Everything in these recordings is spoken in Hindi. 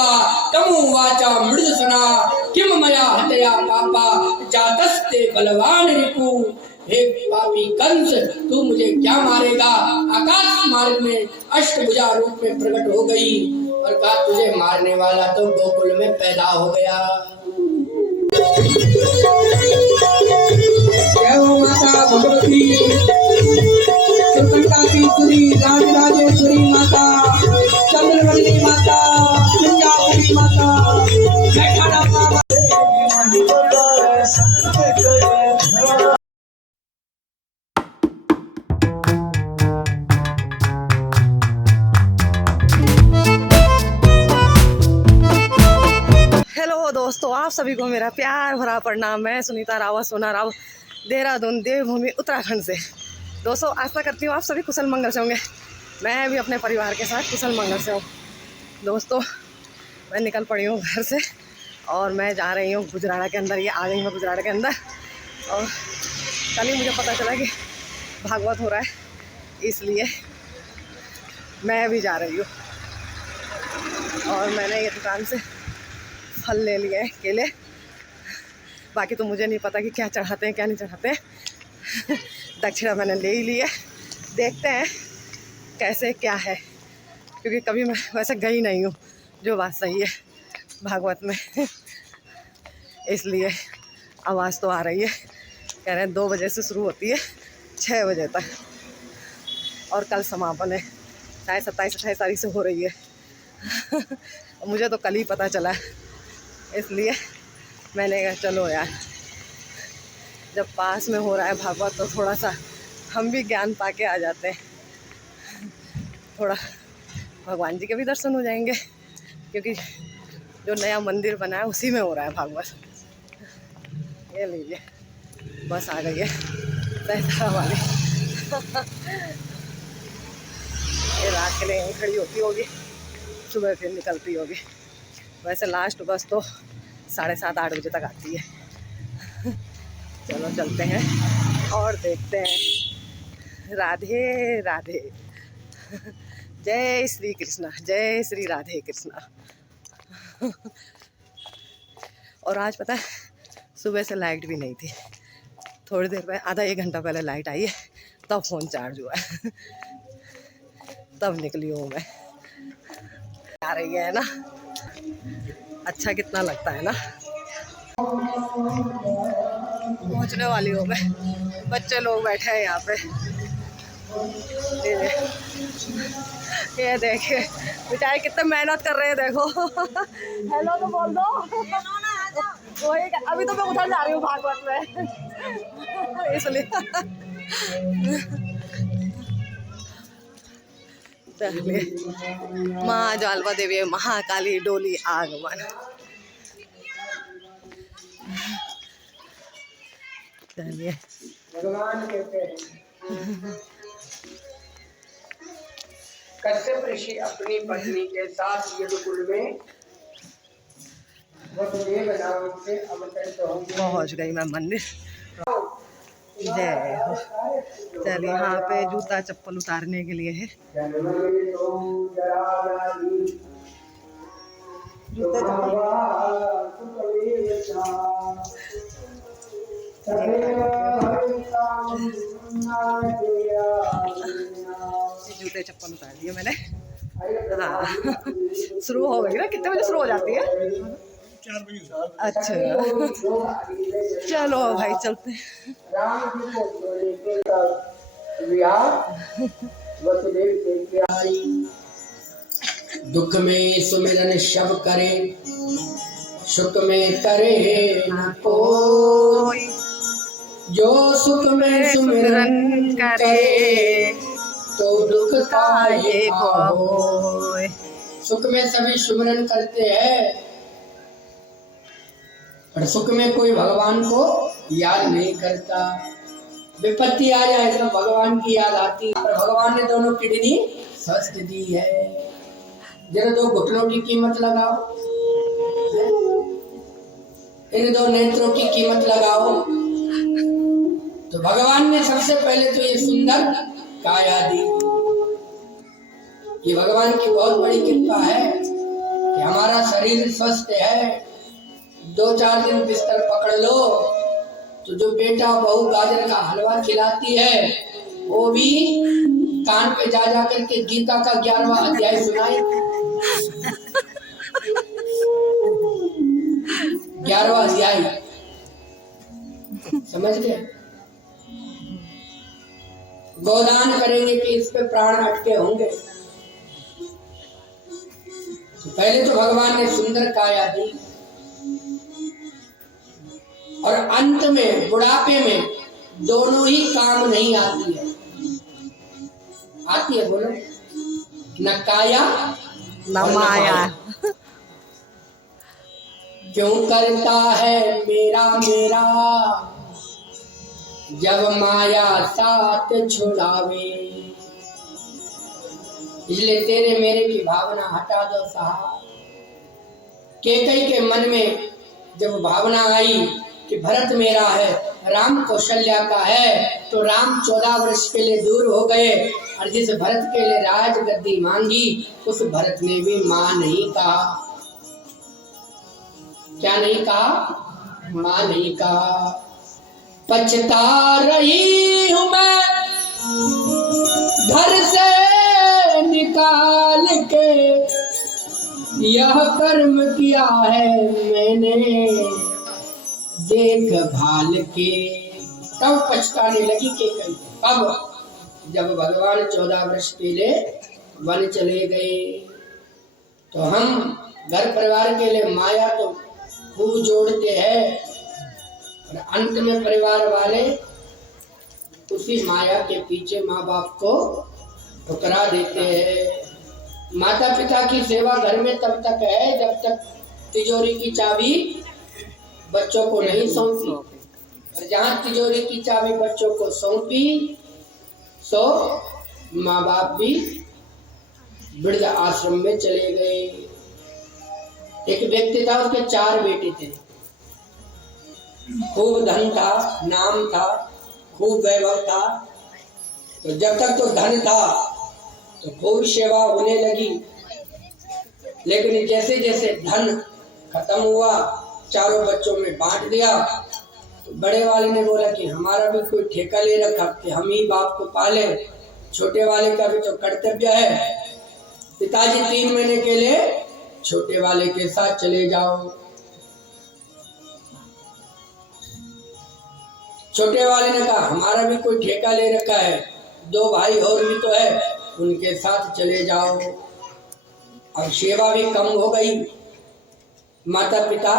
श्रुत्वा तमुवाच मृदुसना किम मया हतया पापा जातस्ते बलवान रिपु। हे पापी कंस, तू मुझे क्या मारेगा? आकाश मार्ग में अष्टभुजा रूप में प्रकट हो गई और कहा तुझे मारने वाला तो गोकुल में पैदा हो गया। जय हो माता भगवती सुरी राजराजेश्वरी माता, चंद्रवल्ली माता, कुंजापुरी माता, हेलो दोस्तों, आप सभी को मेरा प्यार भरा प्रणाम। मैं सुनीता रावत, सोना राव, देहरादून देवभूमि उत्तराखंड से। दोस्तों, आशा करती हूँ आप सभी कुशल मंगल से होंगे। मैं भी अपने परिवार के साथ कुशल मंगल से हूँ। दोस्तों, मैं निकल पड़ी हूँ घर से और मैं जा रही हूँ गुजराड़ा के अंदर। ये आ गई मैं गुजराड़ा के अंदर और कल ही मुझे पता चला कि भागवत हो रहा है, इसलिए मैं भी जा रही हूँ। और मैंने ये दुकान से फल ले लिए, केले। बाकी तो मुझे नहीं पता कि क्या चढ़ाते हैं क्या नहीं चढ़ाते हैं। दक्षिणा मैंने ले ही ली है, देखते हैं कैसे क्या है, क्योंकि कभी मैं वैसे गई नहीं हूँ, जो बात सही है भागवत में। इसलिए आवाज़ तो आ रही है, कह रहे हैं 2 बजे से शुरू होती है 6 बजे तक और कल समापन है, शायद 27-28 तारीख से हो रही है। मुझे तो कल ही पता चला, इसलिए मैंने कहा चलो यार, जब पास में हो रहा है भागवत तो थोड़ा सा हम भी ज्ञान पाके आ जाते हैं, थोड़ा भगवान जी के भी दर्शन हो जाएंगे, क्योंकि जो नया मंदिर बना है उसी में हो रहा है भागवत। ये लीजिए, बस आ गई है सहसरा वाली। ये रात के लिए यहीं खड़ी होती होगी, सुबह फिर निकलती होगी। वैसे लास्ट बस तो 7:30-8 बजे तक आती है। चलो चलते हैं और देखते हैं। राधे राधे, जय श्री कृष्णा, जय श्री राधे कृष्णा। और आज पता है सुबह से लाइट भी नहीं थी, थोड़ी देर पहले, आधा 1 घंटा पहले लाइट आई है, तब फ़ोन चार्ज हुआ है। तब निकली हूँ मैं। आ रही है ना, अच्छा कितना लगता है ना। पहुंचने वाली हूँ मैं, बच्चे लोग बैठे हैं यहाँ पे। ये देखिए बेचारे कितने मेहनत कर रहे हैं, देखो। हेलो तो बोल दो। वही अभी तो मैं उधर जा रही हूँ भागवत में, इसलिए। माँ ज्वालवा देवी महाकाली डोली आगमन। चलिए, भगवान कहते हैं कश्यप ऋषि अपनी पत्नी के साथ यदुकुल में वसुदेव नाम से अवतरित होंगे। पहुँच गई मैं मंदिर। जय हो। चलिए, यहाँ पे जूता चप्पल उतारने के लिए है। जूते चप्पल उतार दिए मैंने। हाँ, शुरू हो गई ना। कितने बजे शुरू हो जाती है? 4 बजे। अच्छा, चलो भाई चलते हैं। दुख में सुमिरन शब करे, सुख में करे न कोई। जो सुख में सुमिरन करे तो दुख काहे को होय। सुख में सभी सुमिरन करते हैं, पर सुख में कोई भगवान को याद नहीं करता। विपत्ति आ जाए तो भगवान की याद आती है, पर भगवान ने दोनों किडनी स्वस्थ दी है। जरा 2 घुटनों की कीमत लगाओ, इन 2 नेत्रों की कीमत लगाओ, तो भगवान ने सबसे पहले तो ये सुंदर काया दी। ये भगवान की बहुत बड़ी कृपा है। कि हमारा शरीर स्वस्थ है, 2-4 दिन बिस्तर पकड़ लो तो जो बेटा बहू गाजर का हलवा खिलाती है वो भी कान पे जा जा करके गीता का 11वां अध्याय सुनाए। 11वां अध्याय समझ गए। गोदान करेंगे कि इस पे प्राण अटके होंगे। तो पहले तो भगवान ने सुंदर काया दी और अंत में बुढ़ापे में दोनों ही काम नहीं आती है। आती है बोलो, न काया न माया। क्यों करता है मेरा मेरा जब माया साथ छुड़ावे। इसलिए तेरे मेरे की भावना हटा दो साहब। कैकेयी के मन में जब भावना आई कि भरत मेरा है, राम कौशल्या का है, तो राम 14 वर्ष के लिए दूर हो गए और जिस भरत के लिए राज गद्दी मांगी उस भरत ने भी मां नहीं कहा। क्या नहीं कहा? मां नहीं कहा। पछता रही हूं मैं घर से निकाल के, यह कर्म किया है मैंने देखभाल के। तब पछताने लगी कैकेयी। अब जब भगवान 14 वर्ष के लिए वन चले गए तो हम घर परिवार के लिए माया तो खूब जोड़ते हैं और अंत में परिवार वाले उसी माया के पीछे माँ बाप को ठुकरा देते हैं। माता पिता की सेवा घर में तब तक है जब तक तिजोरी की चाबी बच्चों को नहीं सौंपी, और जहाँ तिजोरी की चाबी बच्चों को सौंपी सो माँ बाप भी वृद्ध आश्रम में चले गए। एक व्यक्ति था, उसके 4 बेटे थे, खूब धन था, नाम था, खूब वैभव था। तो जब तक तो धन था तो खूब सेवा होने लगी, लेकिन जैसे जैसे धन खत्म हुआ चारों बच्चों में बांट दिया तो बड़े वाले ने बोला कि हमारा भी कोई ठेका ले रखा कि हम ही बाप को पाले, छोटे वाले का भी तो कर्तव्य है। पिताजी 3 महीने के लिए छोटे वाले के साथ चले जाओ। छोटे वाले ने कहा हमारा भी कोई ठेका ले रखा है, 2 भाई और भी तो है, उनके साथ चले जाओ। अब सेवा भी कम हो गई, माता पिता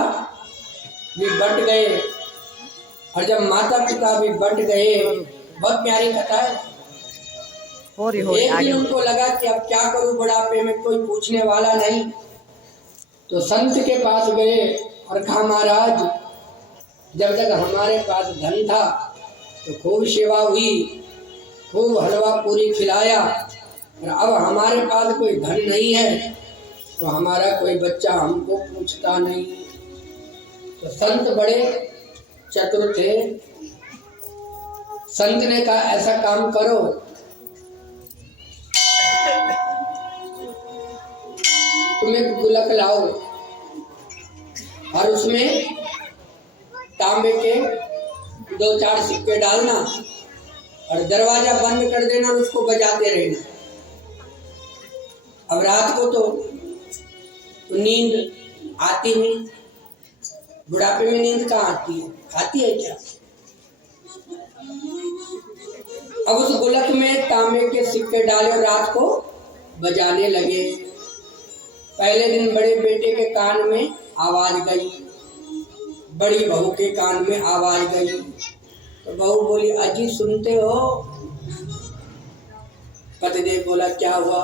भी बट गए, और जब माता पिता भी बट गए, बहुत प्यारी कथा है। एक दिन उनको लगा कि अब क्या करूं, बुढ़ापे में कोई पूछने वाला नहीं, तो संत के पास गए और कहा महाराज जब तक हमारे पास धन था तो खूब सेवा हुई, खूब हलवा पूरी खिलाया, और अब हमारे पास कोई धन नहीं है तो हमारा कोई बच्चा हमको पूछता नहीं। तो संत बड़े चतुर थे। संत ने कहा ऐसा काम करो, तुम एक गुलक लाओ और उसमें तांबे के 2-4 सिक्के डालना और दरवाजा बंद कर देना और उसको बजाते रहना। अब रात को तो नींद आती नहीं, बुढ़ापे में नींद कहाँ आती है, आती है क्या? अब उस गुलक में तांबे के सिक्के डाले और रात को बजाने लगे। पहले दिन बड़े बेटे के कान में आवाज गई, बड़ी बहू के कान में आवाज गई, तो बहू बोली अजी सुनते हो? पतिदेव बोला क्या हुआ?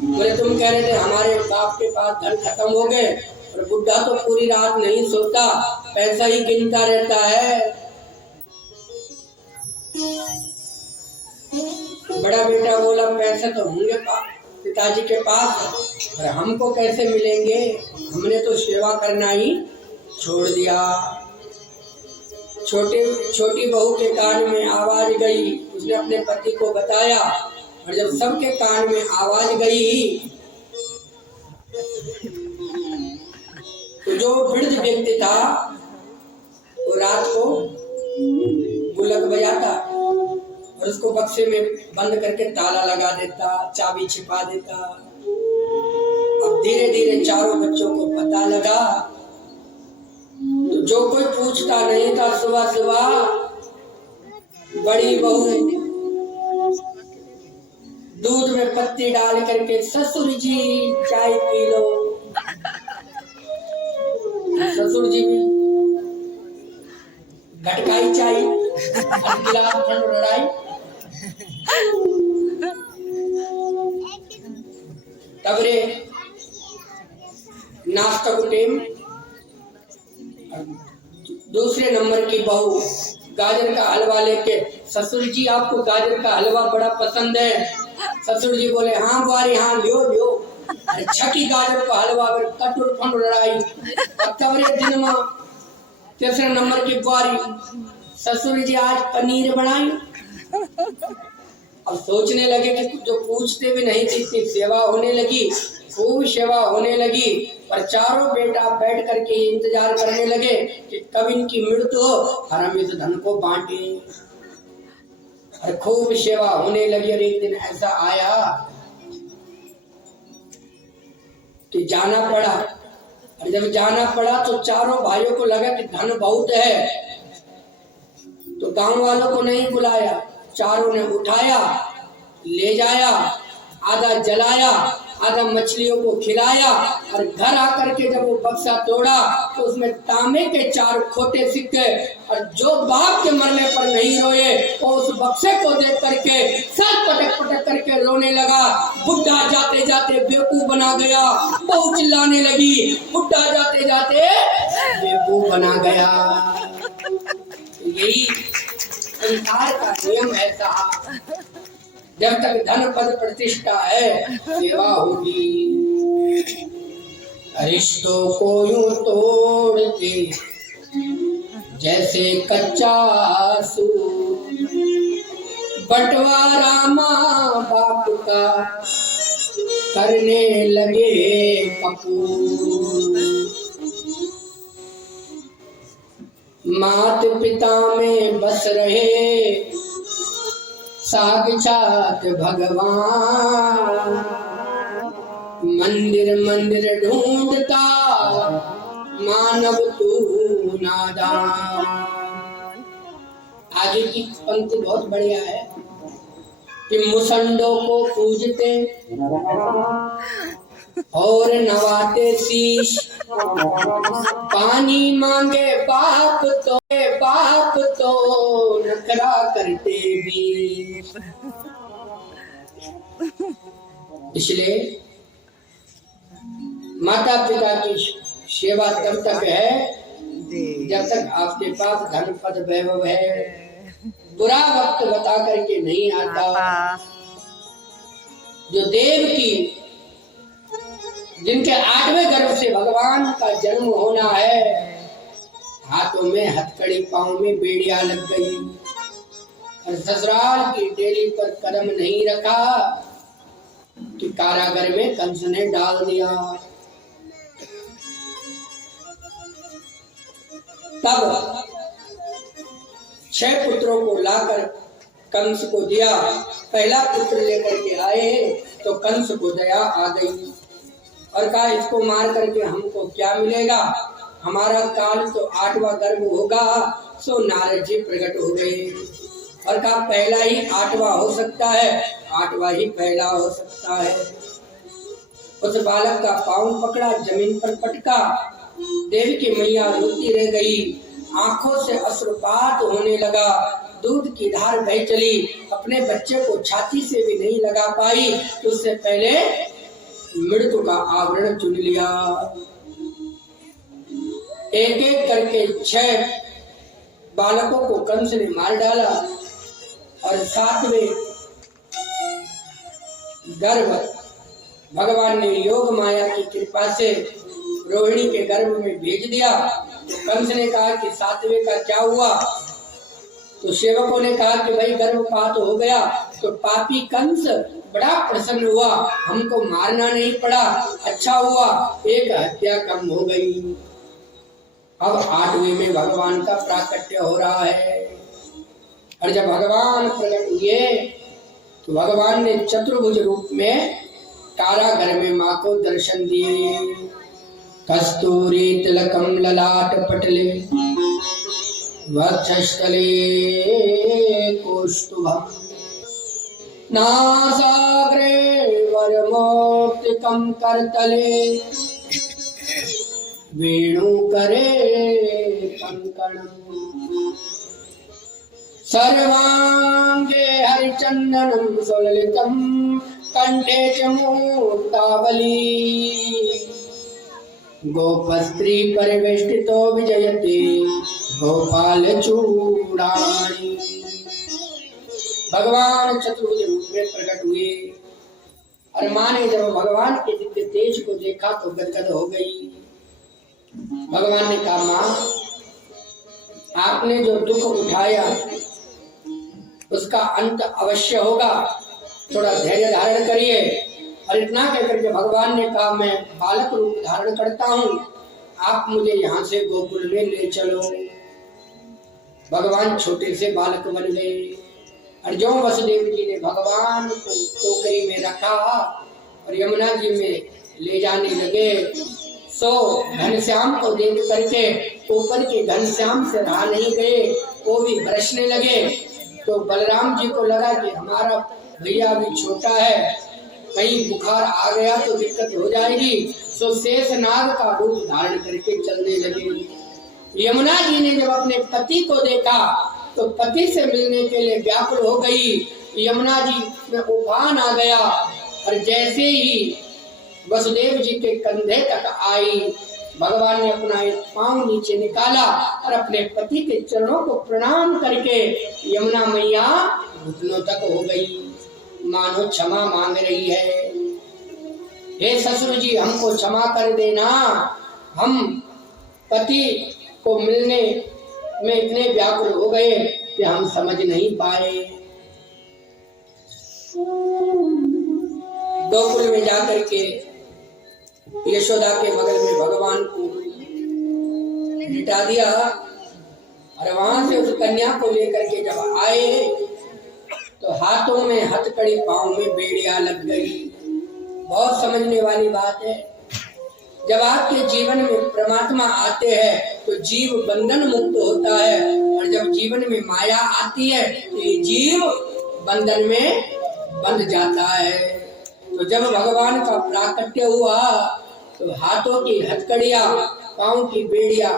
बोले तुम कह रहे थे हमारे बाप के पास धन खत्म हो गए, और बुढ़ा तो पूरी रात नहीं सोता, पैसा ही गिनता रहता है। बड़ा बेटा बोला पैसे तो होंगे पिताजी के पास, और हमको कैसे मिलेंगे, हमने तो सेवा करना ही छोड़ दिया। छोटी बहू के कान में आवाज गई, उसने अपने पति को बताया, और जब सबके कान में आवाज गई जो वृद्ध व्यक्ति था वो रात को गुल्लक बजाता और उसको बक्से में बंद करके ताला लगा देता, चाबी छिपा देता। अब धीरे धीरे चारों बच्चों को पता लगा, तो जो कोई पूछता नहीं था, सुबह सुबह बड़ी बहू दूध में पत्ती डाल करके, ससुर जी चाय पी लो। ससुर जी भी घटकाई चाय, गिलास ठंड लड़ाई। तबरे नाश्ता को टेम। दूसरे नंबर की बहू गाजर का हलवा लेके, ससुर जी आपको गाजर का हलवा बड़ा पसंद है। ससुर जी बोले हाँ बुआरी हाँ लियो लियो। अरे छकी गाजर का हलवा कटुर फंड लड़ाई। अब तबरे दिन में तीसरे नंबर की बुआरी, ससुर जी आज पनीर बनाई। अब सोचने लगे कि जो पूछते भी नहीं थी, इतनी सेवा होने लगी, खूब सेवा होने लगी। पर चारों बेटा बैठ करके इंतजार करने लगे कि कब इनकी मृत्यु हो और हम इस धन को बांटे। और खूब सेवा होने लगी। और एक दिन ऐसा आया कि जाना पड़ा। और जब जाना पड़ा तो चारों भाइयों को लगा कि धन बहुत है, तो गांव वालों को नहीं बुलाया, चारों ने उठाया, ले जाया, आधा जलाया, आधा मछलियों को खिलाया। और घर आकर के जब वो बक्सा तोड़ा तो उसमें तांबे के 4 खोटे सिक्के। और जो बाप के मरने पर नहीं रोए वो उस बक्से को देख करके सर पटक पटक करके रोने लगा। बुढ़ा जाते जाते बेवकूफ बना गया, बहू चिल्लाने लगी, बुढ़ा जाते जाते बेवकूफ बना गया। यही संसार का नियम ऐसा, जब तक धन पद प्रतिष्ठा है सेवा होगी। रिश्तों को यूं तोड़ के जैसे कच्चा सूत, बंटवारा माँ बाप का करने लगे कपूर। मात पिता में बस रहे साक्षात भगवान, मंदिर मंदिर ढूंढता मानव तू नादान। आगे की पंक्ति बहुत बढ़िया है कि मुसंडों को पूजते और नवाते शीश, पानी मांगे बाप तो नखरा करते भी। इसलिए माता पिता की सेवा तब तक है जब तक आपके पास धन पद वैभव है। बुरा वक्त बता करके नहीं आता। जो देव की, जिनके 8वें गर्भ से भगवान का जन्म होना है, हाथों में हथकड़ी, पांव में बेड़िया लग गई और ससुराल की डेली पर कदम नहीं रखा कि कारागार में कंस ने डाल दिया। तब 6 पुत्रों को लाकर कंस को दिया। पहला पुत्र लेकर के आए तो कंस को दया आ गई और कहा इसको मार करके हमको क्या मिलेगा, हमारा काल तो 8वां गर्भ होगा। सो नारद जी प्रकट हो गए और कहा पहला ही 8वां हो सकता है, 8वां ही पहला हो सकता है। उस बालक का पांव पकड़ा, जमीन पर पटका। देवी की मैया रोती रह गई, आंखों से अश्रुपात होने लगा, दूध की धार बह चली। अपने बच्चे को छाती से भी नहीं लगा पाई तो उससे पहले मृत्यु का आवरण चुन लिया। एक एक करके 6 बालकों को कंस ने मार डाला और 7वें गर्भ भगवान ने योग माया की कृपा से रोहिणी के गर्भ में भेज दिया। तो कंस ने कहा कि 7वें का क्या हुआ, तो सेवकों ने कहा कि भाई गर्भपात हो गया। तो पापी कंस बड़ा प्रसन्न हुआ, हमको मारना नहीं पड़ा, अच्छा हुआ, एक हत्या कम हो गई। अब 8वें में भगवान का प्राकट्य हो रहा है। और जब भगवान प्रकट हुए तो भगवान ने चतुर्भुज रूप में कारागर में माँ को दर्शन दिए। कस्तूरी तिलकम ललाट पटले वक्षस्थले कौस्तुभम् नासाग्रे वरमौक्तिकं करतले वेणुकरे कंकणम् सर्वांगे हरिचंदनं सुललितं कंठे च मुक्तावली गोपस्त्री परिवेष्टितो विजयते गोपाल चूड़ामणि। भगवान चतुर्भुज रूप में प्रकट हुए और माँ ने जब भगवान के दिव्य तेज को देखा तो गदगद हो गई। भगवान ने कहा, माँ आपने जो दुख उठाया उसका अंत अवश्य होगा, थोड़ा धैर्य धारण करिए। और इतना कहकर के भगवान ने कहा, मैं बालक रूप धारण करता हूँ, आप मुझे यहाँ से गोकुल में ले चलो। भगवान छोटे से बालक बन गए और जो वसुदेव जी ने भगवान को टोकरी में रखा और यमुना जी में ले जाने लगे, सो घनश्याम को देख करके ऊपर के घनश्याम से रहा नहीं गए, वो भी बरसने लगे। तो बलराम जी को लगा कि हमारा भैया भी छोटा है, कहीं बुखार आ गया तो दिक्कत हो जाएगी, सो शेषनाग का रूप धारण करके चलने लगे। यमुना जी ने जब अपने पति को देखा तो पति से मिलने के लिए व्याकुल हो गई। यमुना जी में उफान आ गया और जैसे ही वसुदेव जी के कंधे तक आई, भगवान ने अपना एक पांव नीचे निकाला और अपने पति के चरणों को प्रणाम करके यमुना मैया घुटनों तक हो गई, मानो क्षमा मांग रही है। हे ससुर जी, हमको क्षमा कर देना, हम पति को मिलने में इतने व्याकुल हो गए कि हम समझ नहीं पाए। गोकुल में जाकर के यशोदा के बगल में भगवान को लिटा दिया और वहां से उस कन्या को लेकर के जब आए तो हाथों में हथकड़ी, पांव में बेड़ियां लग गई। बहुत समझने वाली बात है, जब आपके जीवन में परमात्मा आते हैं तो जीव बंधन मुक्त होता है, और जब जीवन में माया आती है तो ये जीव बंधन में बंध जाता है। तो जब भगवान का प्राकट्य हुआ तो हाथों की हथकड़ियां, पांव की बेड़ियां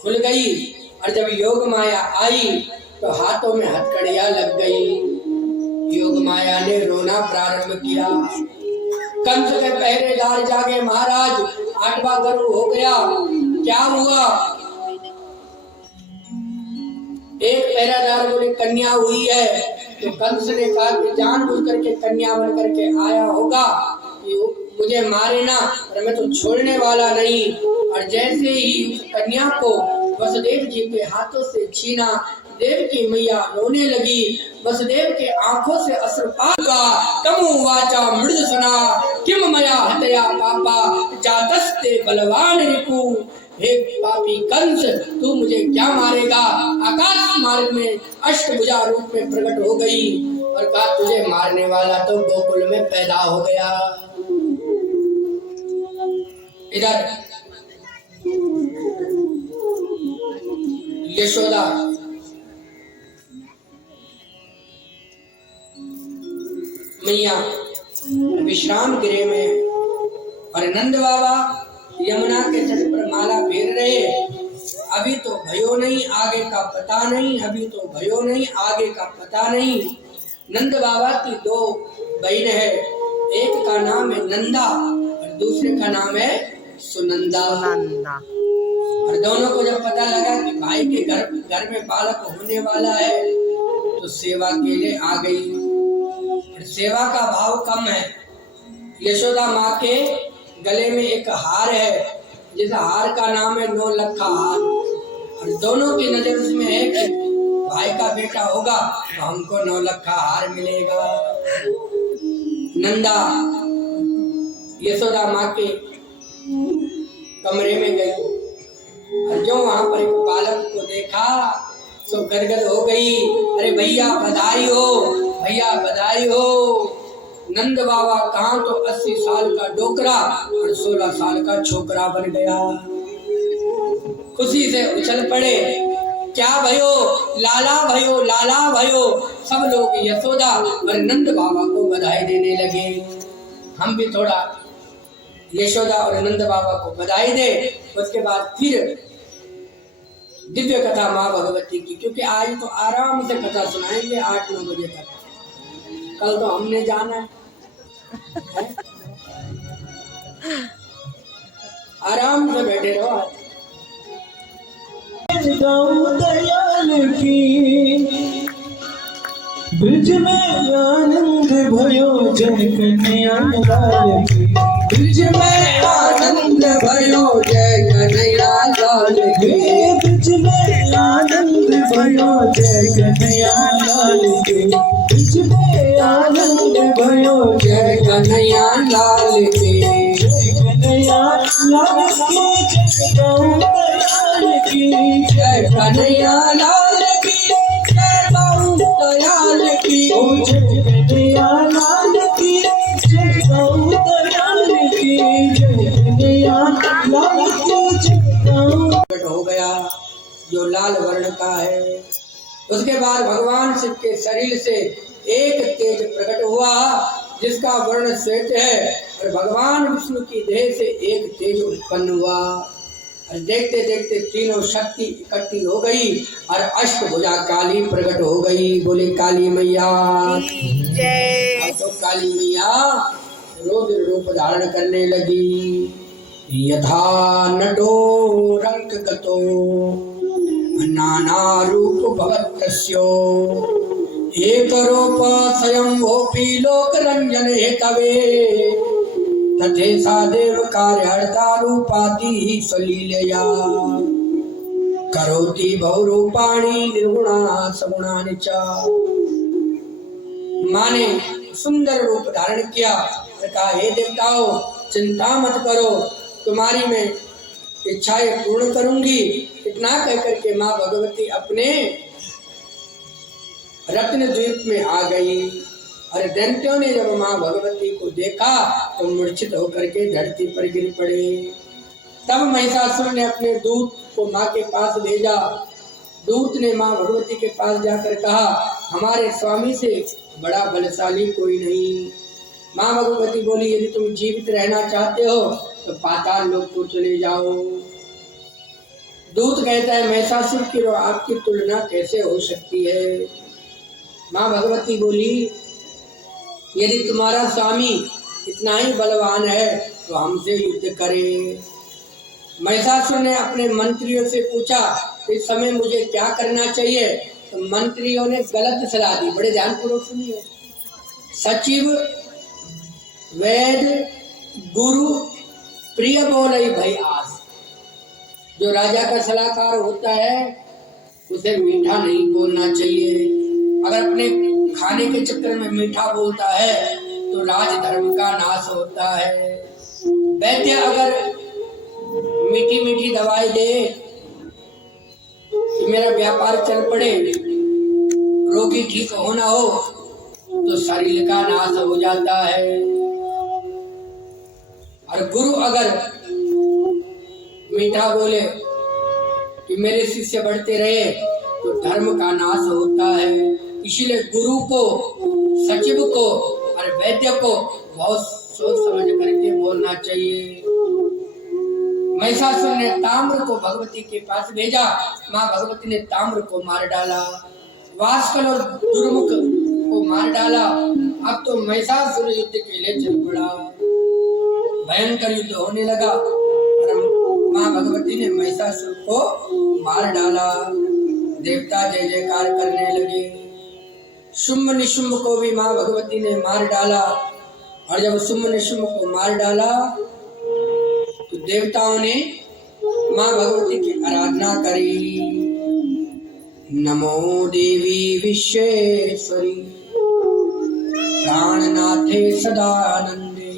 खुल गई, और जब योग माया आई तो हाथों में हथकड़ियां लग गई। योग माया ने रोना प्रारंभ किया। कंस के पहरेदार जागे, महाराज 8वां गर्भ हो गया, क्या हुआ? एक पहरेदार बोले कन्या हुई है। तो कंस ने कहा कि जानबूझ करके कन्या बन करके आया होगा, मुझे मारे ना, और मैं तो छोड़ने वाला नहीं। और जैसे ही उस कन्या को वसुदेव जी के हाथों से छीना, देव की मैया रोने लगी। वसुदेव के आंखों से अश्रुपात हुआ। तमुवाचा मृदुसना किम मया हतया पापा जातस्ते बलवान रिपु। हे पापी कंस, तू मुझे क्या मारेगा? आकाश मार्ग में अष्टभुजा रूप में प्रकट हो गई और कहा तुझे मारने वाला तो गोकुल में पैदा हो गया। इधर यशोदा मैया विश्राम गृह में और नंद बाबा यमुना के तट पर माला फेर रहे। अभी तो भयो नहीं, आगे का पता नहीं, अभी तो भयो नहीं, आगे का पता नहीं। नंद बाबा की 2 बहन है, एक का नाम है नंदा और दूसरे का नाम है सुनंदा। और दोनों को जब पता लगा कि भाई के घर में बालक होने वाला है तो सेवा के लिए आ गई। और सेवा का भाव कम है। यशोदा माँ के गले में एक हार है, जिस हार का नाम है 9 लखा हार, और दोनों की नजर उसमें है कि भाई का बेटा होगा तो हमको 9 लखा हार मिलेगा। नंदा यशोदा माँ के कमरे में गई और सो गदगद हो गई। अरे भैया बधाई हो, भैया बधाई हो। नंद बाबा कहाँ तो 80 साल का डोकरा और 16 साल का छोकरा बन गया। खुशी से उछल पड़े, क्या भयो, लाला भयो, लाला भयो। सब लोग यशोदा और नंद बाबा को बधाई देने लगे। हम भी थोड़ा यशोदा और नंद बाबा को बधाई दे। उसके बाद फिर दिव्य कथा माँ भगवती की, क्योंकि आज तो आराम से कथा सुनाएंगे 8-9 बजे तक। कल तो हमने जाना है। आराम से बैठे रहो। दयाल की ब्रिज में आनंद भयो जय कन्हैया लाल की। ब्रिज में आनंद भयो जय कन्हैया लाल की। ब्रिज में आनंद भयो जय कन्हैया लाल की। ब्रिज में आनंद भयो जय कन्हैया लाल की। जय कन्हैया लाल की। जय गौ दयाल की। जय कन्हैया लाल की। जय गौ दयाल की। ओ जय कन्हैया लाल की। जय गौ दयाल की। जय कन्हैया लाल की। जय गौ। प्रकट हो गया जो लाल वर्ण का है। उसके बाद भगवान शिव के शरीर से एक तेज प्रकट हुआ जिसका वर्ण श्वेत है, और भगवान विष्णु की देह से एक तेज उत्पन्न हुआ। और देखते देखते तीनों शक्ति इकट्ठी हो गई और अष्टभुजा काली प्रकट हो गई। बोले काली मैया जय। अब तो काली मैया रौद्र रूप धारण करने लगी। यथा नटो रंग गतो नाना रूप भवत्तस्यो एक रूप स्वयं भोपी लोक रंजन हेतवे तथेसा देव कार्यहर्ता रूपाति स्वलीलया करोति बहुरूपाणि निर्गुणा सगुणानि च। माँ ने सुंदर रूप धारण किया, कहा हे देवताओं चिंता मत करो, तुम्हारी मैं इच्छाएं पूर्ण करूंगी। इतना कहकर के माँ भगवती अपने रत्न द्वीप में आ गई। और दैत्यों ने जब माँ भगवती को देखा तो मूर्छित होकर के धरती पर गिर पड़े। तब महिषासुर ने अपने दूत को माँ के पास भेजा। दूत ने माँ भगवती के पास जाकर कहा हमारे स्वामी से बड़ा बलशाली कोई नहीं। माँ भगवती बोली यदि तुम जीवित रहना चाहते हो तो पाताल लोक को चले जाओ। दूत कहता है महिषासुर की आपकी तुलना कैसे हो सकती है। माँ भगवती बोली यदि तुम्हारा स्वामी इतना ही बलवान है तो हमसे युद्ध करे। महिषासुर ने अपने मंत्रियों से पूछा इस समय मुझे क्या करना चाहिए, तो मंत्रियों ने गलत सलाह दी। बड़े ध्यानपूर्वक सुनिए। सचिव वैद्य गुरु प्रिय बोले भई आस। जो राजा का सलाहकार होता है उसे मीठा नहीं बोलना चाहिए। अगर अपने खाने के चक्कर में मीठा बोलता है तो राजधर्म का नाश होता है। वैद्य अगर मीठी मीठी दवाई दे कि मेरा व्यापार चल पड़े, रोगी ठीक होना हो, तो शरीर का नाश हो जाता है। और गुरु अगर मीठा बोले कि मेरे शिष्य बढ़ते रहे तो धर्म का नाश होता है। इसीलिए गुरु को, सचिव को और वैद्य को बहुत सोच समझ करके बोलना चाहिए। महिषासुर ने ताम्र को भगवती के पास भेजा। माँ भगवती ने ताम्र को मार डाला, वास्कल और दुर्मुख को मार डाला। अब तो महिषासुर युद्ध के लिए चल पड़ा। भयंकर युद्ध होने लगा और माँ भगवती ने महिषासुर को मार डाला। देवता जय जयकार करने लगे। शुंभ निशुंभ को भी माँ भगवती ने मार डाला। और जब शुंभ निशुंभ को मार डाला तो देवताओं ने माँ भगवती की आराधना करी। नमो देवी विश्वेश्वरी प्राणनाथे सदानंदे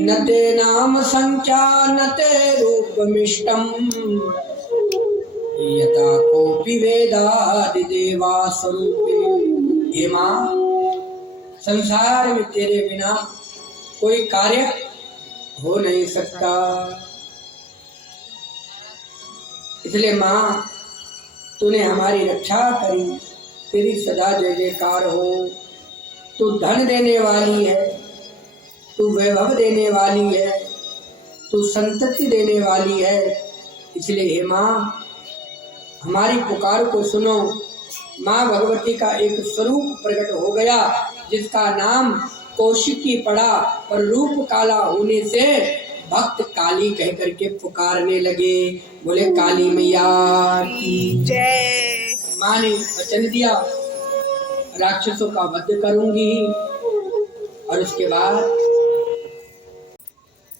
न ते नाम संख्या न ते रूपमिष्टम यथा कोपि वेदादि देवा स्वरूपे। हे माँ, संसार में तेरे बिना कोई कार्य हो नहीं सकता। इसलिए माँ, तूने हमारी रक्षा करी, तेरी सदा जय जयकार हो। तू धन देने वाली है, तू वैभव देने वाली है, तू संतति देने वाली है। इसलिए हे माँ, हमारी पुकार को सुनो। माँ भगवती का एक स्वरूप प्रकट हो गया जिसका नाम कौशिकी पड़ा, और रूप काला होने से भक्त काली कह करके पुकारने लगे। बोले काली मैया की जय। माँ ने वचन दिया, राक्षसों का वध करूंगी, और उसके बाद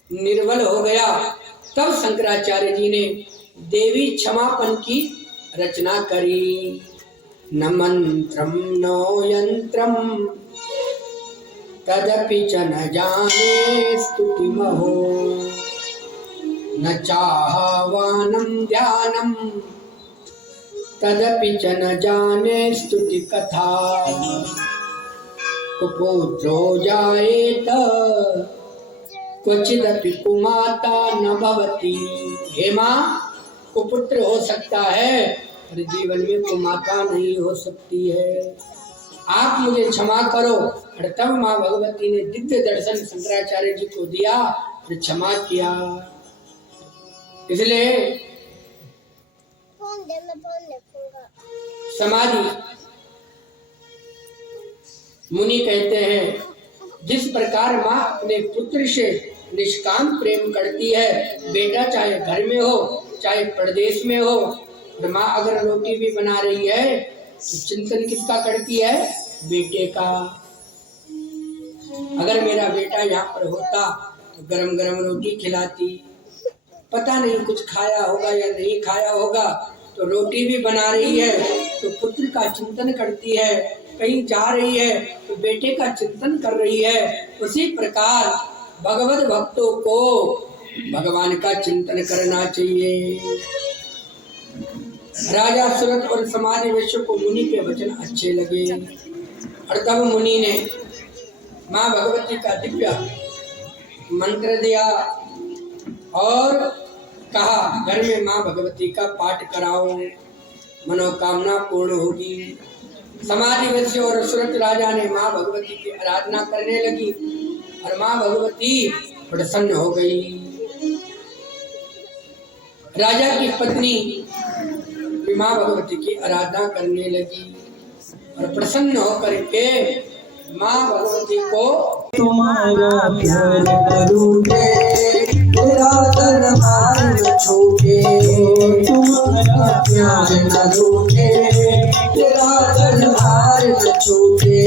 निर्बल हो गया। तब शंकराचार्य जी ने देवी क्षमापन की रचना करी। न मंत्रम नो यंत्रम तदपि च न जाने स्तुति महो, न चाहवानम ध्यानम तदपि च न जाने स्तुति कथा। कुपुत्रो जायेत क्वचिदपि कुमाता न भवति। हे माँ, कुपुत्र हो सकता है पर जीवन में कुमाता नहीं हो सकती है। आप मुझे क्षमा करो। और तब माँ भगवती ने दिव्य दर्शन शंकराचार्य जी को दिया और क्षमा किया। इसलिए समाधि मुनि कहते हैं, जिस प्रकार माँ अपने पुत्र से निष्काम प्रेम करती है, बेटा चाहे घर में हो चाहे प्रदेश में हो, और माँ अगर रोटी भी बना रही है तो चिंतन किसका करती है? बेटे का। अगर मेरा बेटा यहाँ पर होता तो गरम गरम रोटी खिलाती। पता नहीं कुछ खाया होगा या नहीं खाया होगा, तो रोटी भी बना रही है तो पुत्र का चिंतन करती है। कहीं जा रही है तो बेटे का चिंतन कर रही है। उसी प्रकार भगवत भक्तों को भगवान का चिंतन करना चाहिए। राजा सुरत और समाधि वैश्य को मुनि के वचन अच्छे लगे, और तब मुनि ने माँ भगवती का दिव्य मंत्र दिया और कहा, घर में माँ भगवती का पाठ कराओ, मनोकामना पूर्ण होगी। समाधि वैश्य और सुरत राजा ने माँ भगवती की आराधना करने लगी, और माँ भगवती प्रसन्न हो गई। राजा की पत्नी माँ भगवती की आराधना करने लगी, और प्रसन्न होकर के माँ भगवती को तुम्हारा प्यार न रूठे, तेरा दरबार न छूटे। तुम्हारा प्यार न रूठे, तेरा दरबार न छूटे।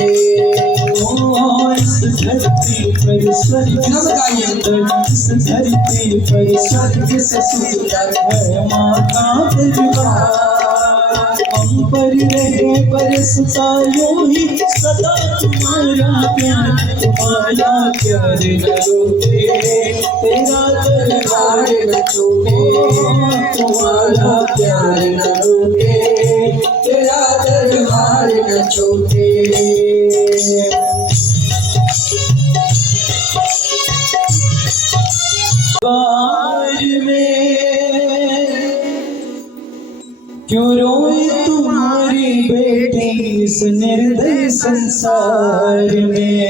इस धरती पर स्वर्ग से सुंदर, इस धरती पर स्वर्ग से सुंदर है माँ का दरबार। हम पर रहे बरसता यूं ही सदा तुम्हारा प्यार न रूठे, तेरा दरबार न छूटे। तुम्हारा प्यार न रूठे, तेरा दरबार न छूटे। क्यों रोए तुम्हारी बेटी इस निर्दय संसार में।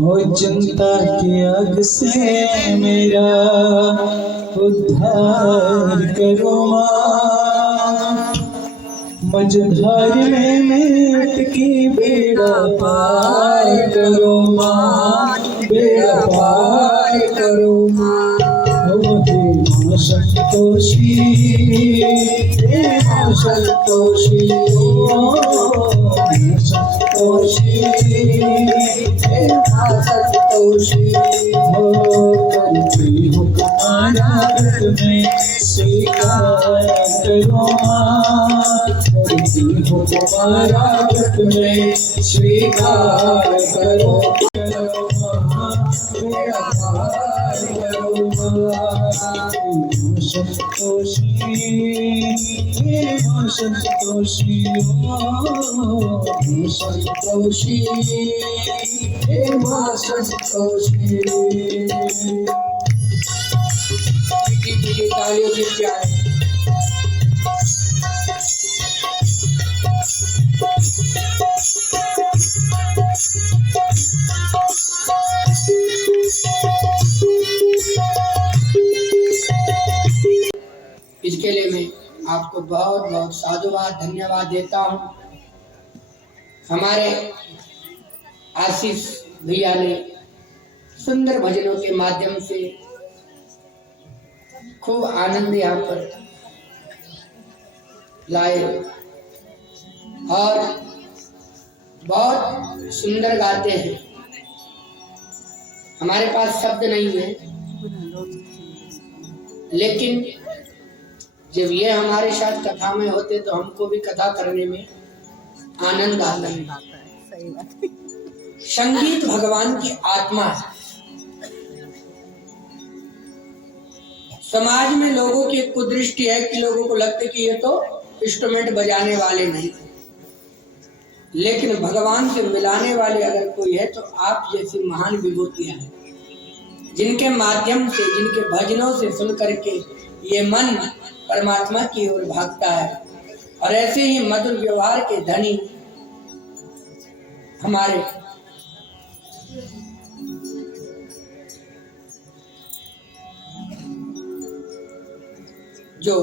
हो चिंता की आग से मेरा उद्धार करो माँ। मझधार में मैं अटकी बेड़ा पार करो माँ, बेड़ा पार करो माँ। संतोषी संतोषी संतोषी संतोषी हो करती हूँ तुम्हारा व्रत में स्वीकार करो माँ। करती हूँ तुम्हारा व्रत में स्वीकार करो माँ। संतोषी हे मां संतोषी संतोषी हे मां संतोषी। पीटी पीटी तालियों से प्यार। इसके लिए मैं आपको बहुत बहुत साधुवाद धन्यवाद देता हूँ। हमारे आशीष भैया ने सुंदर भजनों के माध्यम से खूब आनंद यहाँ पर लाए और बहुत सुंदर गाते हैं। हमारे पास शब्द नहीं है, लेकिन जब ये हमारे साथ कथा में होते तो हमको भी कथा करने में आनंद आता है। सही बात। संगीत भगवान की आत्मा है। समाज में लोगों की एक कुदृष्टि है कि लोगों को लगता है कि ये तो इंस्ट्रूमेंट बजाने वाले नहीं, लेकिन भगवान से मिलाने वाले अगर कोई है तो आप जैसी महान विभूतियां हैं, जिनके माध्यम से, जिनके भजनों से सुन करके ये मन परमात्मा की ओर भागता है। और ऐसे ही मधुर व्यवहार के धनी हमारे जो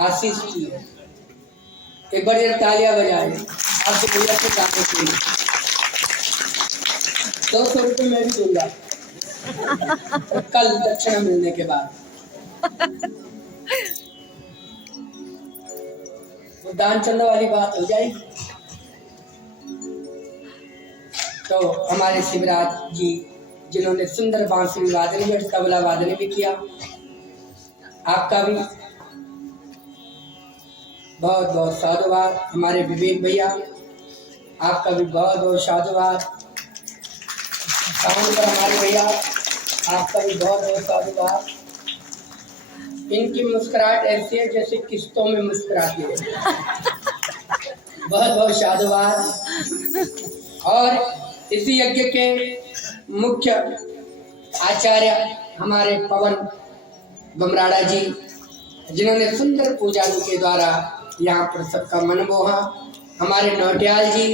आशीष जी है, एक बार ये तालियां बजाए आपसे भैया से गाने के लिए। 200 रुपये मैं भी दूंगा कल दक्षिणा मिलने के बाद। वो दान चंदा वाली बात हो जाएगी। तो हमारे शिवराज जी जिन्होंने सुंदर बांसुरी वादन और तबला वादन भी किया, आपका भी बहुत बहुत साधुवाद। हमारे विवेक भैया, आपका भी बहुत बहुत साधुवाद। साउंड पर हमारे भैया, आपका भी बहुत बहुत साधुवाद। इनकी मुस्कुराहट ऐसी है जैसे किस्तों में मुस्कुराती है। बहुत बहुत साधुवाद। और इसी यज्ञ के मुख्य आचार्य हमारे पवन बमराड़ा जी, जिन्होंने सुंदर पूजा के द्वारा यहाँ पर सबका मन मोहा। हमारे नौटियाल जी,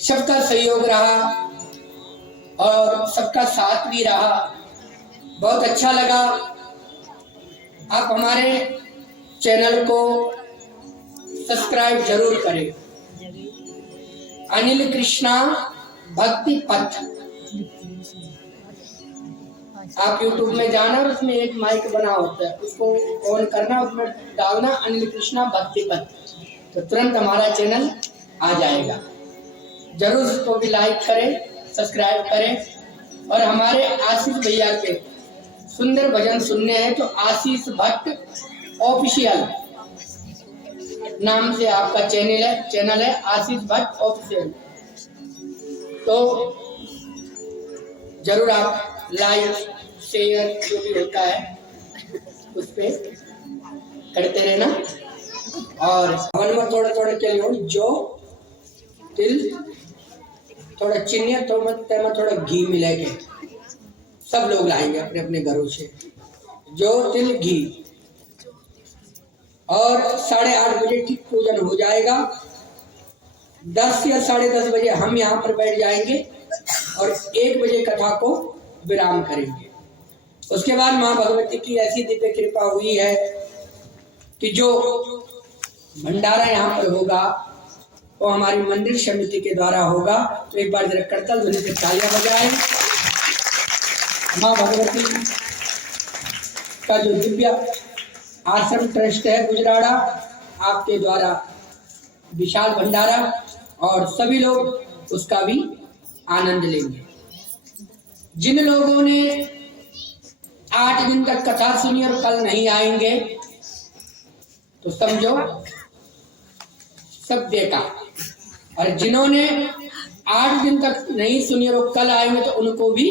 सबका सहयोग रहा और सबका साथ भी रहा, बहुत अच्छा लगा। आप हमारे चैनल को सब्सक्राइब जरूर करें। अनिल कृष्णा भक्ति पथ, आप YouTube में जाना और उसमें एक माइक बना होता है, उसको ऑन करना, उसमें डालना अनिल कृष्णा भक्ति पथ, तो तुरंत हमारा चैनल आ जाएगा। जरूर उसको भी लाइक करें, सब्सक्राइब करें। और हमारे आशीष भैया के सुंदर भजन सुनने हैं तो आशीष भट्ट ऑफिशियल नाम से आपका चैनल है आशीष भट्ट ऑफिशियल। तो जरूर आप लाइक शेयर जो भी होता है उस पे करते रहना। और हवन में थोड़ा थोड़ा के लिए जो तिल थोड़ा चीनी थोड़ा घी मिला के सब लोग लाएंगे अपने अपने घरों से, जो तिल घी। और 8:30 बजे ठीक पूजन हो जाएगा। 10 या 10:30 बजे हम यहाँ पर बैठ जाएंगे और 1 बजे कथा को विराम करेंगे। उसके बाद माँ भगवती की ऐसी दिव्य कृपा हुई है कि जो भंडारा यहाँ पर होगा वो हमारी मंदिर समिति के द्वारा होगा। तो एक बार जरा करतल ध्वनि से तालियां बजाएं। माँ भगवती का जो दिव्य आश्रम ट्रस्ट है गुजराड़ा, आपके द्वारा विशाल भंडारा और सभी लोग उसका भी आनंद लेंगे। जिन लोगों ने 8 दिन तक कथा सुनी और कल नहीं आएंगे तो समझो सब बेकार। और जिन्होंने 8 दिन तक नहीं सुनी और कल आएंगे तो उनको भी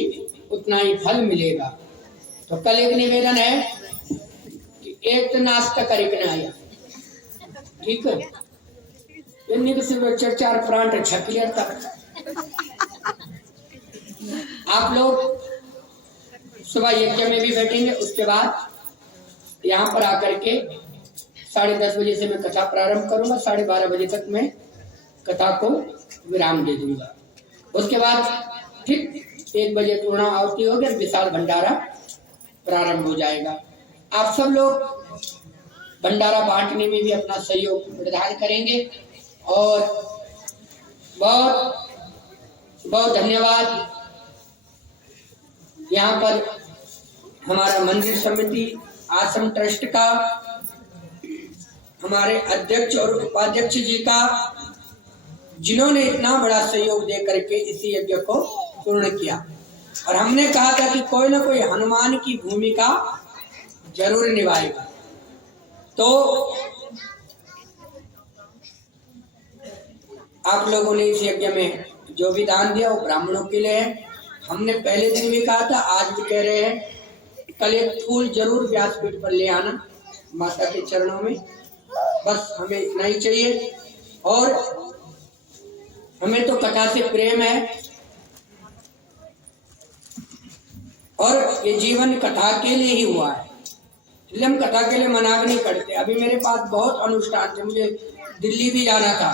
उतना ही फल मिलेगा। तो कल एक निवेदन है कि एक तो नाश्ता करके ना आया, ठीक है, इन्हीं को सिर्फ चार परांठे छक लिया था। आप लोग सुबह यज्ञ में भी बैठेंगे, उसके बाद यहाँ पर आकर के 10:30 बजे से मैं कथा प्रारंभ करूंगा, 12:30 बजे तक मैं कथा को विराम दे दूंगा। उसके बाद ठीक 1 बजे पूर्ण आरती हो गया, विशाल भंडारा प्रारंभ हो जाएगा। आप सब लोग भंडारा बांटने में भी अपना सहयोग प्रदान करेंगे और बहुत बहुत धन्यवाद। यहाँ पर हमारा मंदिर समिति आश्रम ट्रस्ट का, हमारे अध्यक्ष और उपाध्यक्ष जी का, जिन्होंने इतना बड़ा सहयोग दे करके इस यज्ञ को पूर्ण किया। और हमने कहा था कि कोई ना कोई हनुमान की भूमिका जरूर निभाएगा। तो आप लोगों ने इस यज्ञ में जो भी दान दिया वो ब्राह्मणों के लिए है। हमने पहले दिन भी कहा था, आज भी कह रहे हैं, कल एक फूल जरूर व्यासपीठ पर ले आना माता के चरणों में। बस हमें इतना ही चाहिए। और हमें तो कथा से प्रेम है और ये जीवन कथा के लिए ही हुआ है, इसलिए हम कथा के लिए मना नहीं करते। अभी मेरे पास बहुत अनुष्ठान थे, मुझे दिल्ली भी जाना था,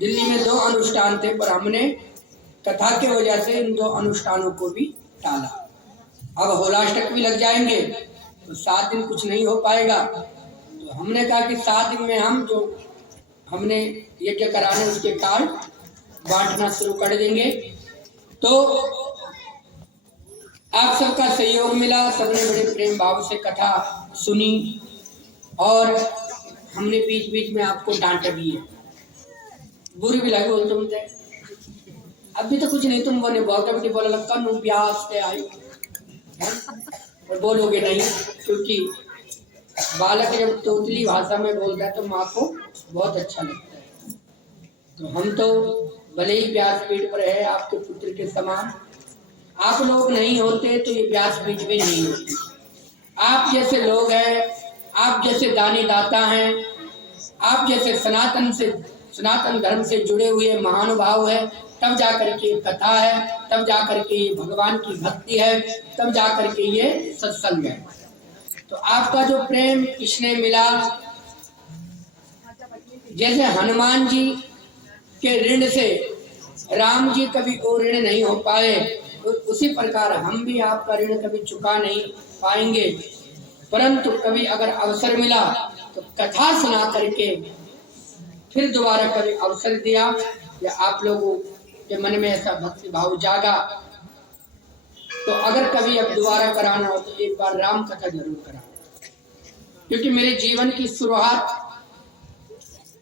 दिल्ली में 2 अनुष्ठान थे, पर हमने कथा की वजह से इन 2 अनुष्ठानों को भी टाला। अब होलाष्टक भी लग जाएंगे तो 7 दिन कुछ नहीं हो पाएगा। तो हमने कहा कि 7 दिन में हम जो हमने यज्ञ कराने उसके कार्ड बांटना शुरू कर देंगे। तो आप सबका सहयोग मिला, सबने बड़े प्रेम भाव से कथा सुनी और हमने बीच बीच में आपको डांटा भी है, बुरी भी लगी बोलते मुझे। अभी तो कुछ नहीं, तुम बोले बहुत बोला लगता नु ब्यास से आई और बोलोगे नहीं, क्योंकि बालक जब तोतली भाषा में बोलता है तो माँ को बहुत अच्छा लगता है। तो हम तो भले ही व्यासपीठ पर है आपके पुत्र के समान, आप लोग नहीं होते तो ये व्यासपीठ भी नहीं होती। आप जैसे लोग हैं, आप जैसे दानी दाता हैं, आप जैसे सनातन धर्म से जुड़े हुए महानुभाव है, तब जाकर के ये कथा है, तब जाकर के ये भगवान की भक्ति है, तब जाकर के ये सत्संग है। तो आपका जो प्रेम किसने मिला, जैसे हनुमान जी के ऋण से राम जी कभी वो ऋण नहीं हो पाए, तो उसी प्रकार हम भी आपका ऋण कभी चुका नहीं पाएंगे। परंतु कभी अगर अवसर मिला तो कथा सुना करके फिर दोबारा कभी अवसर दिया, या आप लोगों के मन में ऐसा भक्ति भाव जागा, तो अगर कभी अब दोबारा कराना हो तो एक बार राम कथा जरूर कराना, क्योंकि मेरे जीवन की शुरुआत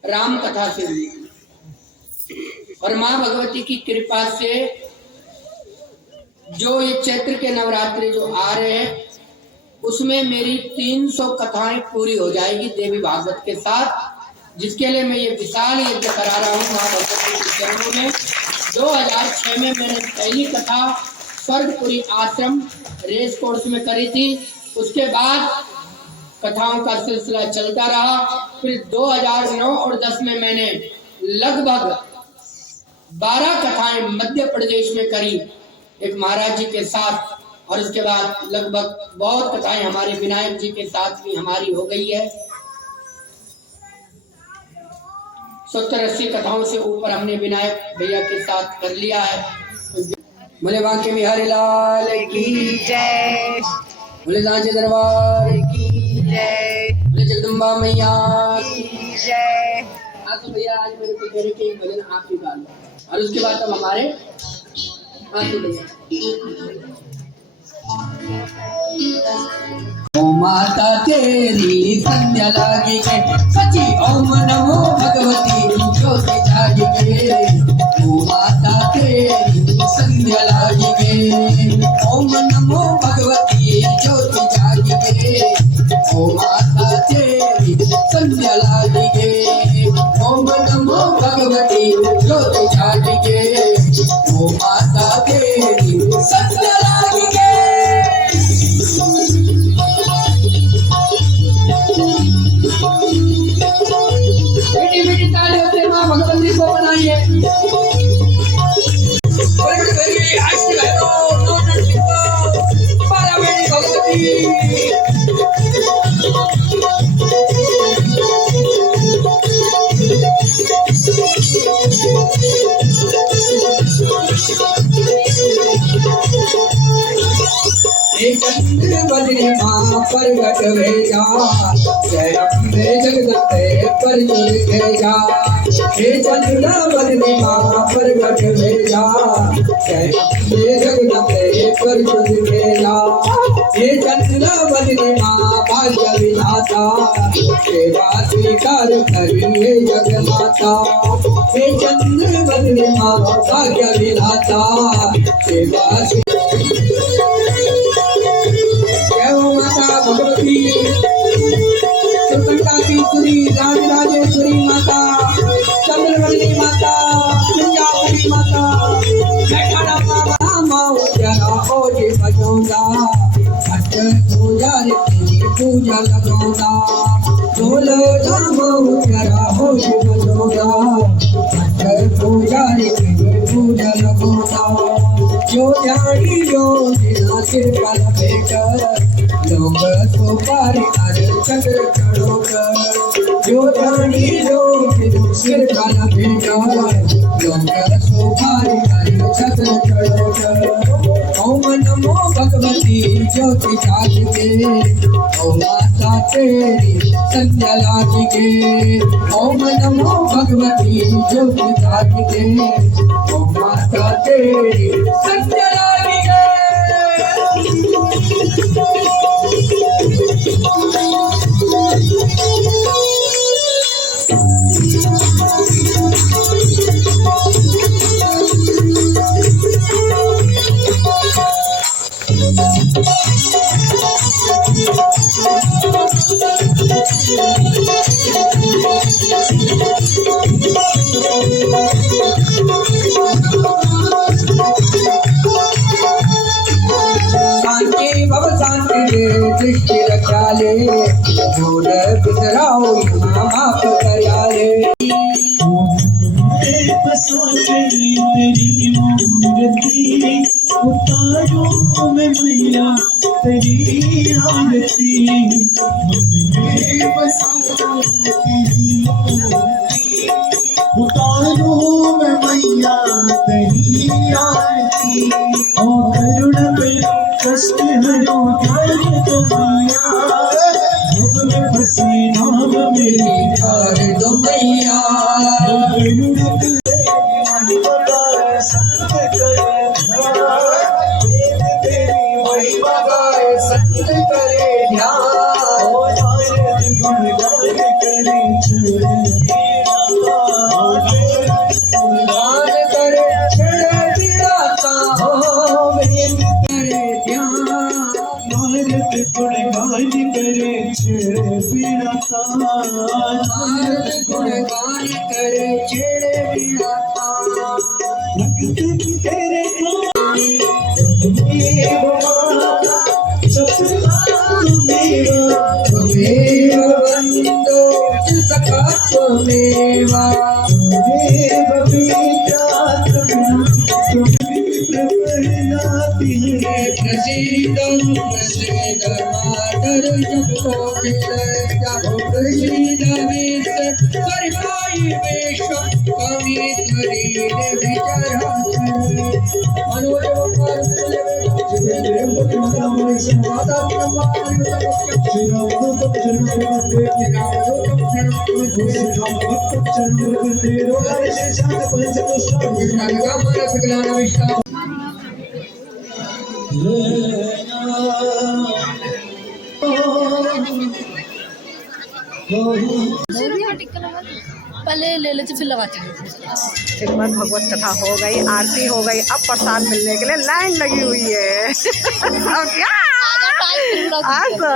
राम कथा से हुई और माँ भगवती की कृपा से जो ये चैत्र के नवरात्रि जो आ रहे हैं उसमें मेरी 300 कथाएं पूरी हो जाएगी देवी भागवत के साथ, जिसके लिए मैं ये विशाल यज्ञ करा रहा हूँ माँ भगवती के चरणों में। 2006 में मैंने पहली कथा स्वर्गपुरी आश्रम रेस कोर्स में करी थी, उसके बाद कथाओं का सिलसिला चलता रहा। फिर 2009 और 10 में मैंने लगभग 12 कथाएं मध्य प्रदेश में करी एक महाराज जी के साथ, और उसके बाद लगभग बहुत कथाएं हमारे विनायक जी के साथ भी हमारी हो गई है। 70-80 कथाओं से ऊपर हमने विनायक भैया के साथ कर लिया है। बोले बांके बिहारी लाल की जय, बोले सांचे दरबार की जय, बोले जगदम्बा मैया की जय। आज तो भैया आज मेरे को कह रहे कि भजन आप ही गा लो, और उसके बाद तब हमारे भैया ओ माता तेरी संध्या लागी गए, सची ओम नमो भगवती ज्योति जागी गए। ओ माता तेरी संध्या लागी गए, ओम नमो भगवती ज्योति जागी गए। ओ माता तेरी संध्या लागी गए, ओम नमो भगवती ज्योति जागी गए। सत्य लागी गे। मीठी मीठी तालियों से माँ भगवती को बनाइए। चंद्र बदले माँ प्रगट भेजा, जय अम्बे जगदम्बे पर जुड़ भेजा। हे चंद्र बदले माँ प्रगट भेजा, जय अम्बे जगदम्बे पर जुड़ भेजा। हे चंद्र बदले माँ भाग्य विधाता, सेवा स्वीकार करिए जगमाता। हे चंद्र बदले माँ भाग्य विधाता, सेवा माता भगवती सुरी राजराजेश्वरी माता, चंद्रवल्ली माता, कुंजापुरी माता, बैठाड़ा मामा जरा हो जी बजोगा, छठ पूजा रे पूजा लगोगा, बोल धाम जरा हो जी बजोगा, छठ पूजा रे पूजा लगोगा। जो जानी जो बिना सिर पर बैठकर, लोग सुपारी हर चक्र चढ़ोकर। जो जानी जो बिना सिर पर बैठकर, लोग सुपारी हर चक्र चढ़ोकर। ओम नमो भगवती ज्योति जागे, ओम माता तेरी संध्या लागे। ओम नमो भगवती ज्योति जागे, ओम माता तेरी संध्या लागे। दृष्टि रखा ले, भूल बिसराओ यहाँ माफ करा ले। बसा गई तेरी मूर्ति, उतारो मैं मैया तेरी आरती। बसा तेरी मूर्ति, उतारो मैं मैया तेरी आरती। ओ करुण पे कष्ट हरो ध्यान तो मैया, दुख में फंसी नाम मेरी धार दो मैया। करुण पे संत करे ध्यान, तेरी महिमा गाए संत करे ध्यान। ओ नारद गुणगान करे छड़े गुणगान करे छड़े बिराता, हो वेद करे ध्यान। नारद गुणगान करे छड़े बिराता, नारद गुणगान करे छड़े बिराता। भक्त तेरे त्वमेव वन्दो सखा त्वमेव, त्वमेव पिता प्रपन्नाति। प्रसीदं प्रसीद मातर जगतो विलया, प्रसीद विश्व सर्वायि विश्व कवित्वरी विचराचर। पहले ले लेते फिर लगाते हैं। एक बार भगवत कथा हो गई, आरती हो गई, अब प्रसाद मिलने के लिए लाइन लगी हुई है। अब क्या आशा,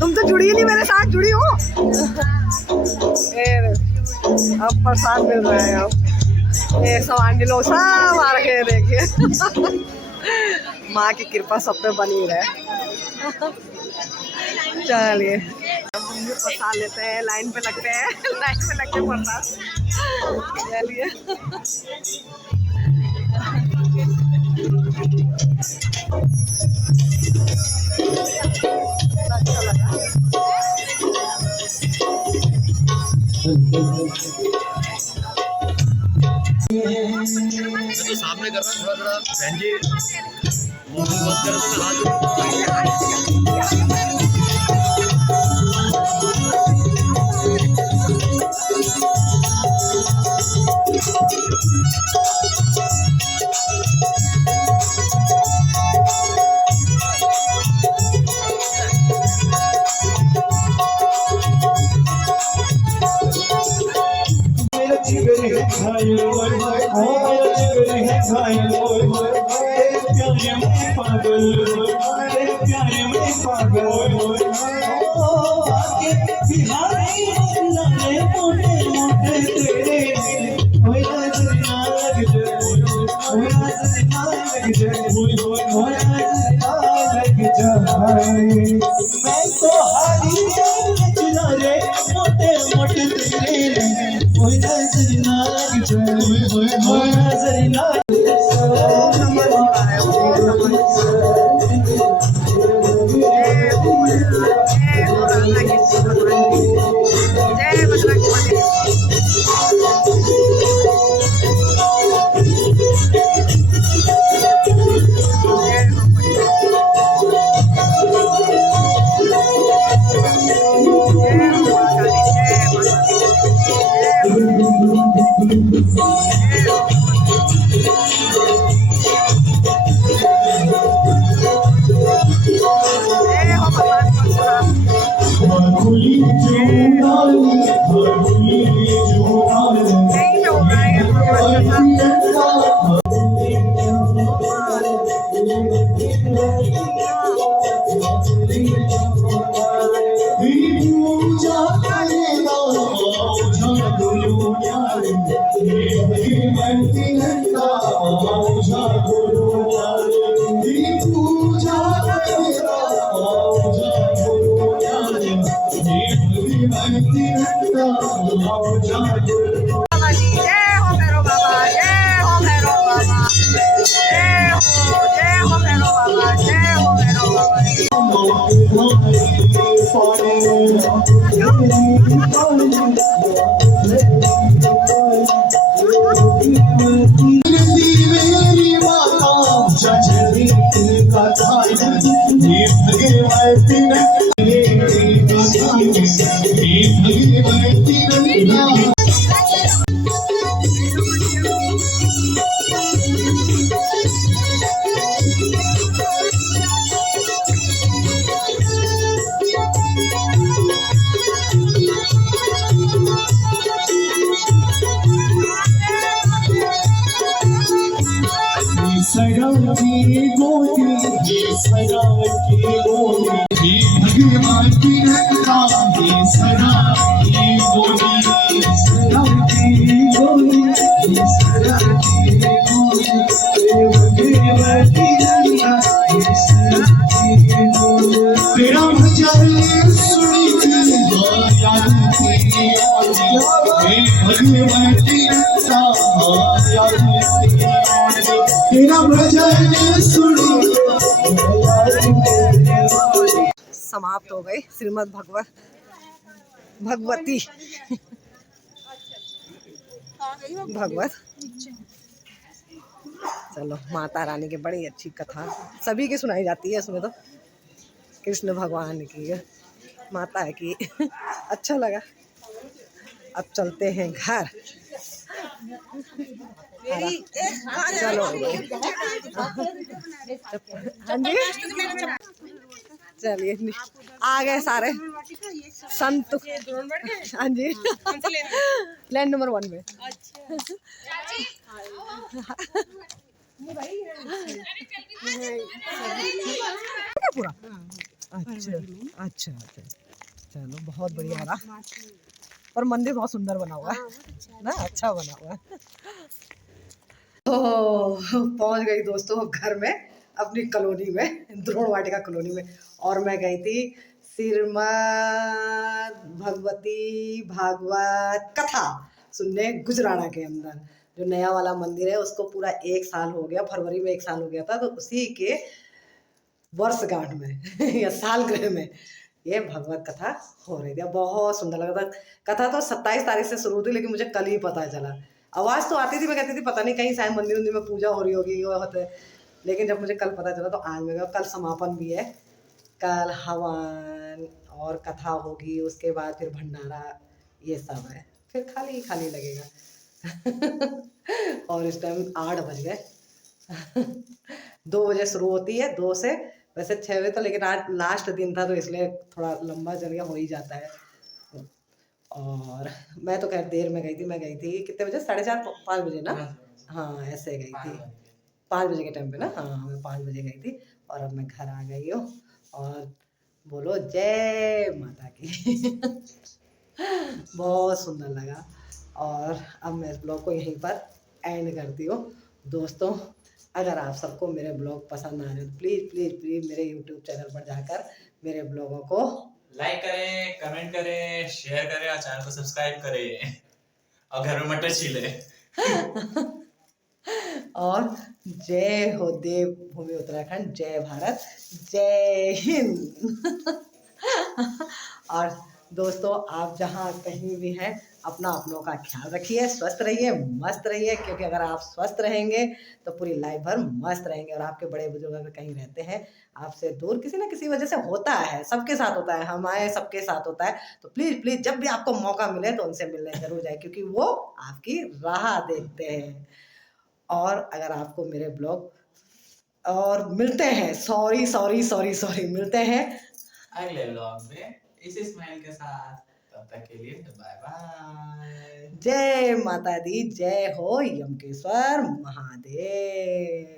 तुम तो जुड़ी नहीं मेरे साथ, जुड़ी हो। अब प्रसाद मिल रहा है। अब ये सवांडी लोग सब आ रखे हैं, देखिए। माँ की कृपा सब पे बनी रहे। चलिए हम भी फंसा लेते हैं, लाइन पे लगते हैं, लाइन पे लगते फंसा। चलिए अच्छा लगा। तो सामने कर रहा थोड़ा थोड़ा बहन जी मोबाइल बंद करो तो मैं हाथ मेरा जिगर है घायल ओए होए, ओ मेरा जिगर है घायल ओए होए, तेरे प्यारे में पागल ओए होए, तेरे प्यारे में पागल ओए होए, ओ आके बिहारी लाले मोटे मोटे तेरे, ओए नजर ना लग जाए, ओए नजर ना लग जाए, ओए नजर ना लग जाए। मैं तो हारी चला रे मोटे मोटे तेरे, ओए नजर ना लग जाए, ओए नजर ना समाप्त हो गई श्रीमद् भगवती भगवत। चलो माता रानी की बड़ी अच्छी कथा सभी की सुनाई जाती है इसमें, तो कृष्ण भगवान की माता की। अच्छा लगा। अब चलते हैं घर। चलो हाँ जी, चलिए आ गए सारे संत। हाँ जी, लैंड नंबर 1 में। पूरा अच्छा अच्छा अच्छा, चलो बहुत बढ़िया रहा। पर मंदिर बहुत सुंदर बना हुआ है ना, अच्छा बना हुआ है। पहुंच गई दोस्तों घर में, अपनी कॉलोनी में, द्रोण वाटिका कॉलोनी में। और मैं गई थी श्रीमद् भगवती भागवत कथा सुनने गुजराना के अंदर। जो नया वाला मंदिर है उसको पूरा 1 साल हो गया, फरवरी में 1 साल हो गया था, तो उसी के वर्षगांठ में या सालगिरह में ये भगवत कथा हो रही थी। बहुत सुंदर लगा था। कथा तो 27 तारीख से शुरू हुई, लेकिन मुझे कल ही पता चला। आवाज़ तो आती थी, मैं कहती थी पता नहीं कहीं शायद मंदिर में पूजा हो रही होगी वो होते, लेकिन जब मुझे कल पता चला तो आज मैं गया। कल समापन भी है, कल हवन और कथा होगी, उसके बाद फिर भंडारा, ये सब है, फिर खाली खाली लगेगा। और इस टाइम 8 बज गए। 2 बजे शुरू होती है, 2 से वैसे 6 बजे तो, लेकिन आज लास्ट दिन था तो इसलिए थोड़ा लंबा चल हो ही जाता है। और मैं तो खैर देर में गई थी, मैं गई थी कितने बजे, 4:30 5 बजे ना, हाँ ऐसे गई थी, 5 बजे के टाइम पे ना, हाँ मैं 5 बजे गई थी। और अब मैं घर आ गई हूँ, और बोलो जय माता की। बहुत सुंदर लगा। और अब मैं इस ब्लॉग को यहीं पर एंड करती हूँ। दोस्तों अगर आप सबको मेरे ब्लॉग पसंद आ रहे हैं तो प्लीज़ प्लीज़ प्लीज़ मेरे यूट्यूब चैनल पर जाकर मेरे ब्लॉगों को लाइक करें, कमेंट करें, शेयर करें और चैनल को सब्सक्राइब करें और घर में मटर छीले। और जय हो देवभूमि उत्तराखंड, जय भारत, जय हिंद। और दोस्तों आप जहाँ कहीं भी हैं अपना अपनों का ख्याल रखिए, स्वस्थ रहिए, मस्त रहिए, क्योंकि अगर आप स्वस्थ रहेंगे तो पूरी लाइफ भर मस्त रहेंगे। और आपके बड़े बुजुर्ग अगर कहीं रहते हैं आपसे दूर, किसी ना किसी वजह से होता है, सबके साथ होता है, हमारे सबके साथ होता है, तो प्लीज़ प्लीज़ जब भी आपको मौका मिले तो उनसे मिलने जरूर जाए, क्योंकि वो आपकी राह देखते हैं। और अगर आपको मेरे ब्लॉग और मिलते हैं, सॉरी मिलते हैं अगले व्लॉग में इसी स्माइल के साथ। तब तक के लिए बाय बाय। जय माता दी, जय हो यमकेश्वर महादेव।